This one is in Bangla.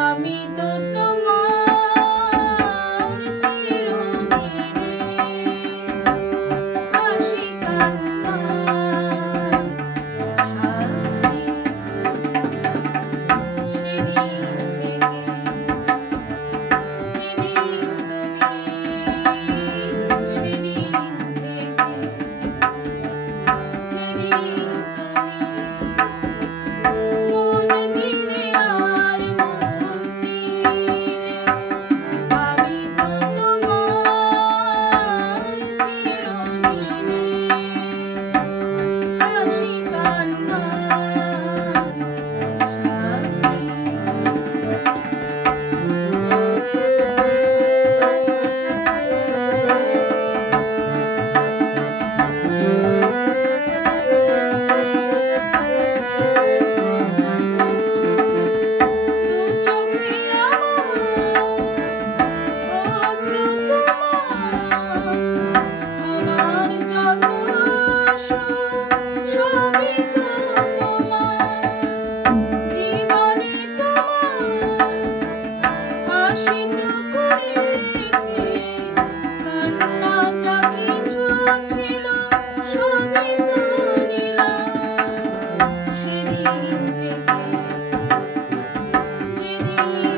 আমি তো তোমার চিরদিনে হাসি কান্না সাথী। সেদিন থেকে যেদিন তুমি, সেদিন থেকে যেদিন তুমি মন দিলে আর মন দিলে, আমি তো তোমার চিরদিনে হাসি কান্না সাথী। দু চোখে আমার অশ্রু তোমার, আমার যত সুখ সবই তো তোমার। জীবনে তোমার হাসিটুকু রেখে কান্না যা কিছু ছিল সবই তো নিলাম। সেদিন থেকে যেদিন